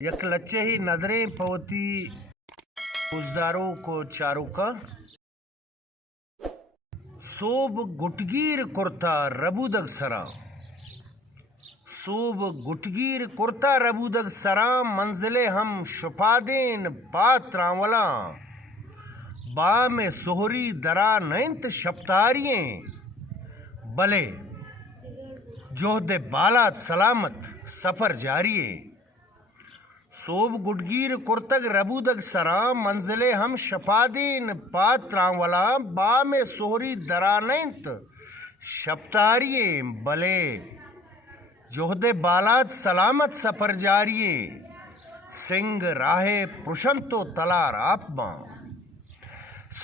یک لچے ہی نظریں پوتی پوزداروں کو چاروں کا صوب گٹگیر کرتا ربودگ سرام صوب گٹگیر کرتا ربودگ سرام منزلے ہم شپادین پاتراں ولاں با میں سہری درا نینت شپتارییں بلے جوہد بالات سلامت سفر جاریے صوب گٹگیر کرتگ ربودگ سرام منزلے ہم شپادین پاتراں ولاں با میں سہری درا نینت شپتارییں بلے جوہد بالات سلامت سفر جاریے سنگ راہ پرشنتو تلار آپ باں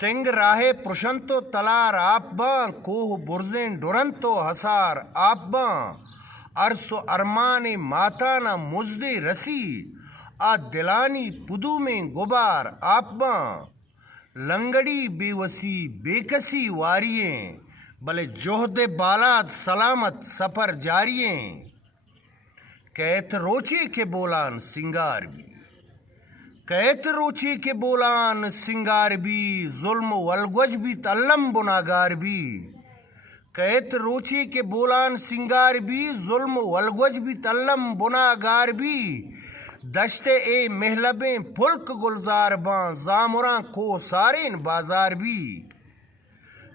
سنگ راہ پرشنتو تلار آپ باں کوہ برزیں ڈرنتو حسار آپ باں عرص و ارمان ماتانا مزدے رسی آ دلانی پدو میں غبار آپ باں لنگڑی بے وسی بے کسی وارییں بلے جوہد بالات سلامت سفر جارییں کیت روچے کے بولان سنگار بھی کیت روچے کے بولان سنگار بھی ظلم والگوج بھی تلم بناگار بھی کیت روچے کے بولان سنگار بھی ظلم والگوج بھی تلم بناگار بھی دشت اے محلبیں پھلک گلزار باں زامراں کو سارین بازار بھی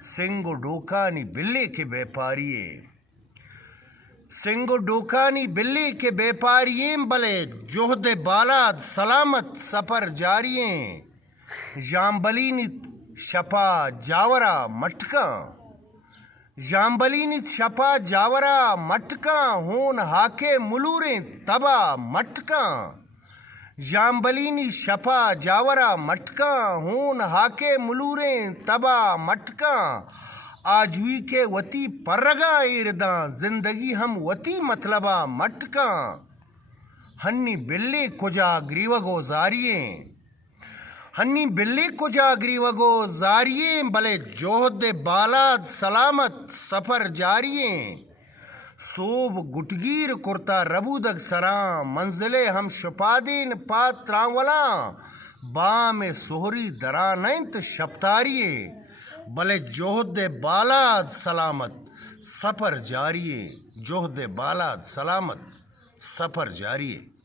سنگ و ڈوکانی بلے کے بیپاریے سنگ و ڈوکانی بلے کے بیپارییں بلے جوہد بالات سلامت سفر جارییں جامبلینی شپا جاورا مٹکاں جامبلینی شپا جاورا مٹکاں ہون ہاکے ملوریں تبا مٹکاں جامبلینی شپا جاورا مٹکاں ہون ہاکے ملوریں تبا مٹکاں آجوی کے وتی پرگا ایرداں زندگی ہم وتی مطلبہ مٹکاں ہنی بلے کجا گریوگو زارییں ہنی بلے کجا گریوگو زارییں بلے جوہد بالات سلامت سفر جارییں صوب گٹگیر کرتا ربودگ سرام منزلے ہم شپادین پاتراں ولاں با میں سہری درا نینت شپتاریے بلے جوہد بالات سلامت سفر جاریے جوہد بالات سلامت سفر جاریے